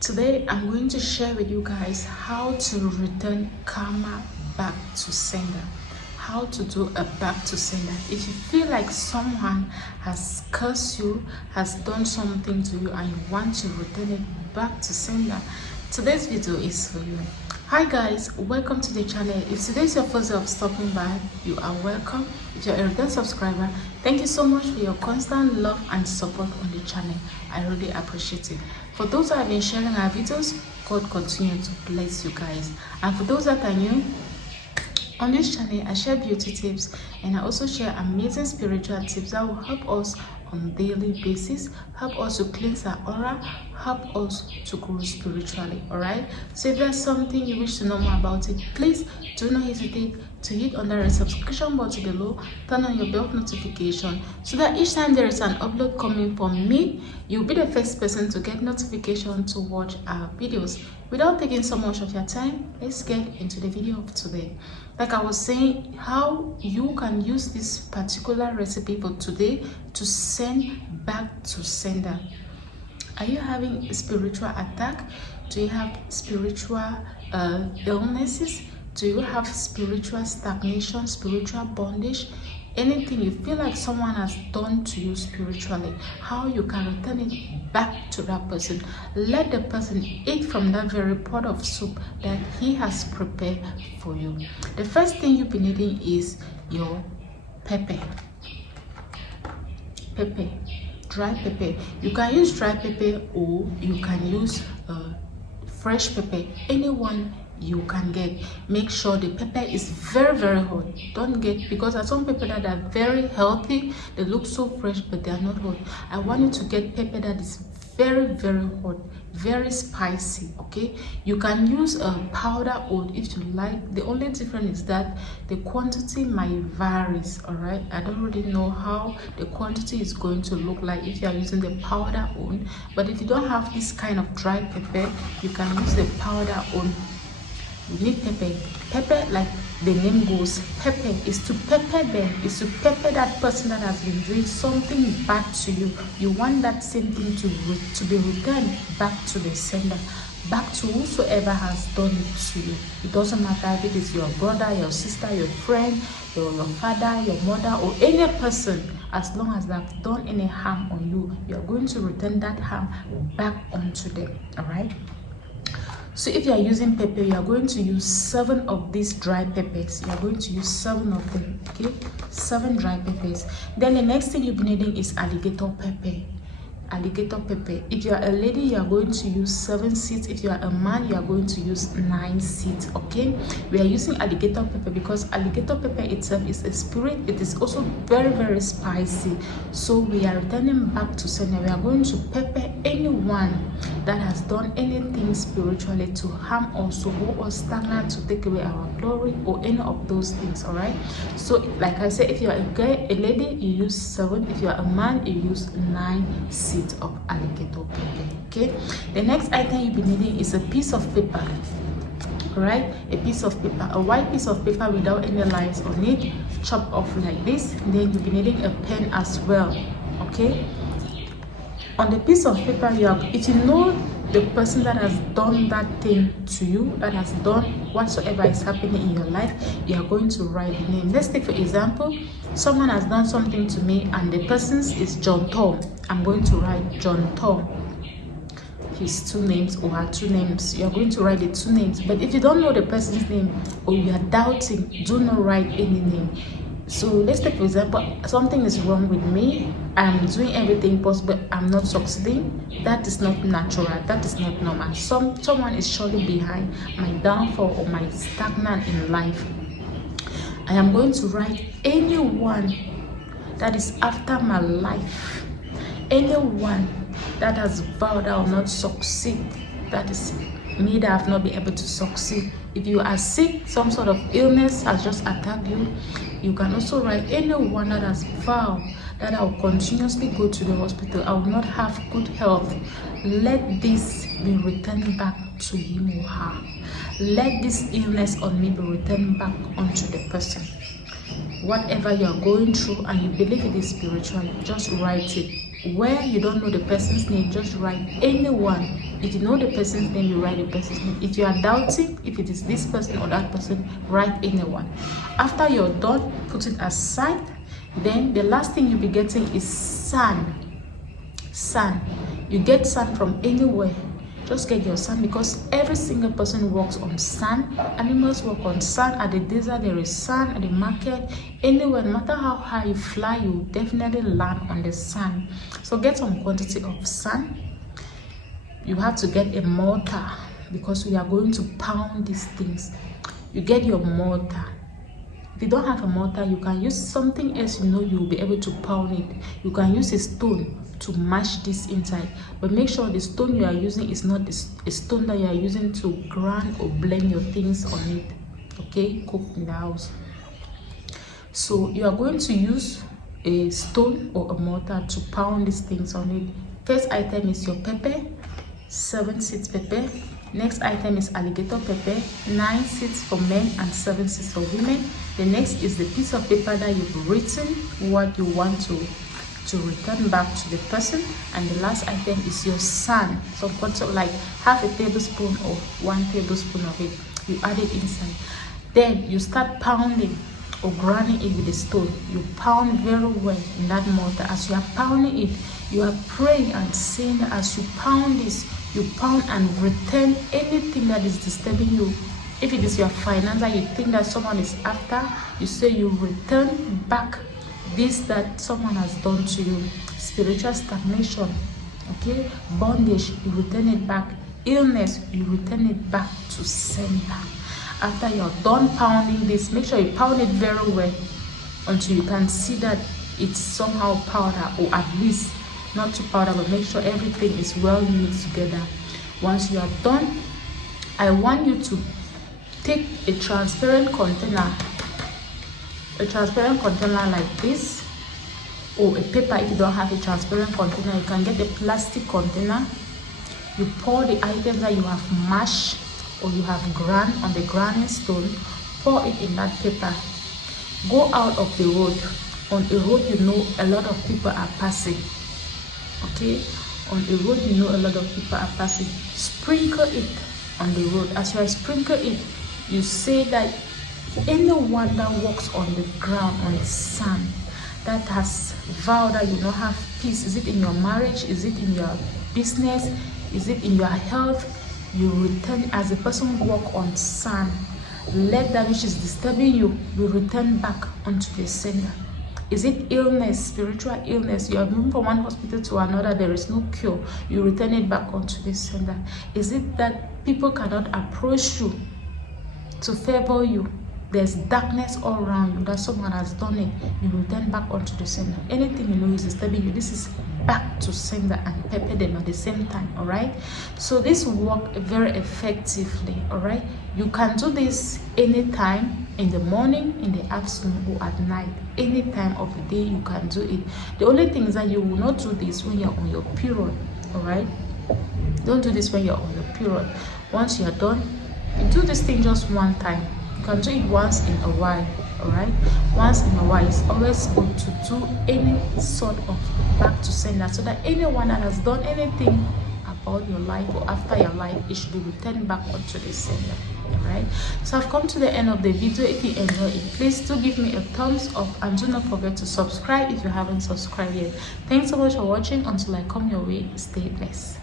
Today I'm going to share with you guys how to return karma back to sender. How to do a back to sender. If you feel like someone has cursed you, has done something to you, and you want to return it back to sender, today's video is for you. Hi guys, welcome to the channel. If today is your first day of stopping by, you are welcome. If you're a return subscriber, thank you so much for your constant love and support on the channel. I really appreciate it. For those that have been sharing our videos, God continue to bless you guys. And for those that are new on this channel, I share beauty tips and I also share amazing spiritual tips that will help us on a daily basis, help us to cleanse our aura, help us to grow spiritually. All right, so if there's something you wish to know more about it, please do not hesitate to hit on the subscription button below, turn on your bell notification so that each time there is an upload coming from me, you'll be the first person to get notification to watch our videos. Without taking so much of your time, let's get into the video of today. Like I was saying, how you can use this particular recipe for today to send back to sender. Are you having a spiritual attack? Do you have spiritual illnesses? Do you have spiritual stagnation, spiritual bondage? Anything you feel like someone has done to you spiritually, how you can return it back to that person. Let the person eat from that very pot of soup that he has prepared for you. The first thing you'll be needing is your pepper. Dry pepper. You can use dry pepper or you can use fresh pepper, anyone you can get. Make sure the pepper is very hot. Don't get, because there are some pepper that are very healthy, they look so fresh but they are not hot. I want you to get pepper that is very hot, very spicy. Okay, you can use a powder oat if you like. The only difference is that the quantity might varies. All right, I don't really know how the quantity is going to look like if you are using the powder oat, but if you don't have this kind of dry pepper, you can use the powder oat. You need pepper, like the name goes, pepper is to pepper them, is to pepper that person that has been doing something bad to you. You want that same thing to be returned back to the sender, back to whosoever has done it to you. It doesn't matter if it is your brother, your sister, your friend, your father, your mother, or any person. As long as they have done any harm on you, you are going to return that harm back onto them. All right. So if you are using pepper, you are going to use 7 of these dry peppers. You are going to use 7 of them. Okay, 7 dry peppers. Then the next thing you'll be needing is alligator pepper. Alligator pepper. If you are a lady, you are going to use 7 seeds. If you are a man, you are going to use 9 seeds. Okay, we are using alligator pepper because alligator pepper itself is a spirit. It is also very spicy. So we are returning back to sender. We are going to pepper anyone that has done anything spiritually to harm us, to hold us stagnant, to take away our glory, or any of those things. All right, so like I said, if you are a lady, you use 7. If you are a man, you use 9 seeds of alligator pepper. Okay, the next item you'll be needing is a piece of paper. All right, a piece of paper, a white piece of paper without any lines on it, chopped off like this. Then you'll be needing a pen as well. Okay, on the piece of paper, if you know the person that has done that thing to you, that has done whatsoever is happening in your life, you are going to write the name. Let's take for example, someone has done something to me and the person's is John Tom. I'm going to write John Tom, his 2 names or her 2 names. You are going to write the 2 names. But if you don't know the person's name or you are doubting, do not write any name. So let's take for example, something is wrong with me. I'm doing everything possible, I'm not succeeding. That is not natural, that is not normal. Someone is surely behind my downfall or my stagnant in life. I am going to write anyone that is after my life, anyone that has vowed I will not succeed, that is me that have not been able to succeed. If you are sick, some sort of illness has just attacked you, you can also write anyone that has vowed that I will continuously go to the hospital, I will not have good health. Let this be returned back to him or her. Let this illness on me be returned back onto the person. Whatever you are going through and you believe it is spiritual, just write it. Where you don't know the person's name, just write anyone. If you know the person's name, you write the person's name. If you are doubting if it is this person or that person, write anyone. After you're done, put it aside. Then the last thing you'll be getting is sand. You get sand from anywhere. Just get your sand, because every single person works on sand. Animals work on sand. At the desert there is sand, at the market, anywhere. No matter how high you fly, you definitely land on the sand. So get some quantity of sand. You have to get a mortar, because we are going to pound these things. You get your mortar. If you don't have a mortar, you can use something else. You know you'll be able to pound it. You can use a stone to mash this inside, but make sure the stone you are using is not a stone that you are using to grind or blend your things on it. Okay, cook in the house. So you are going to use a stone or a mortar to pound these things on it. First item is your pepper, 7 seeds pepper. Next item is alligator pepper, 9 seeds for men and 7 seeds for women. The next is the piece of paper that you've written what you want to return back to the person. And the last item is your sand, some quantity like half a tablespoon or 1 tablespoon of it. You add it inside. Then you start pounding or grinding it with a stone. You pound very well in that mortar. As you are pounding it, you are praying and saying that as you pound this, you pound and return anything that is disturbing you. If it is your finance that you think that someone is after, you say you return back this that someone has done to you. Spiritual stagnation, okay, bondage, you return it back. Illness, you return it back to center. After you're done pounding this, make sure you pound it very well until you can see that it's somehow powder, or at least not too powder, but make sure everything is well mixed together. Once you are done, I want you to take a transparent container like this, or a paper. If you don't have a transparent container, you can get a plastic container. You pour the items that you have mashed or you have ground on the grinding stone, pour it in that paper. Go out of the road. On a road you know a lot of people are passing. Okay, on a road you know a lot of people are passing. Sprinkle it on the road. As you are sprinkle it, you say that anyone that walks on the ground, on the sand, that has vowed that you not have peace, is it in your marriage, is it in your business, is it in your health, you return. As a person walk on sand, let that which is disturbing you be returned back onto the sender. Is it illness, spiritual illness? You are moving from one hospital to another, there is no cure, you return it back onto the sender. Is it that people cannot approach you to favor you? There's darkness all around you, that someone has done it, you return back onto the sender. Anything you know is disturbing you, this is back to sender, and pepper them at the same time. All right, so this work very effectively. All right, you can do this anytime, in the morning, in the afternoon, or at night. Any time of the day you can do it. The only thing is that you will not do this when you're on your period. All right, don't do this when you're on your period. Once you're done, you do this thing just one time. You can do it once in a while. All right, once in a while. It's always good to do any sort of back to sender, so that anyone that has done anything about your life or after your life, it should be returned back onto the sender. All right, so I've come to the end of the video. If you enjoy it, please do give me a thumbs up, and do not forget to subscribe if you haven't subscribed yet. Thanks so much for watching. Until I come your way, stay blessed.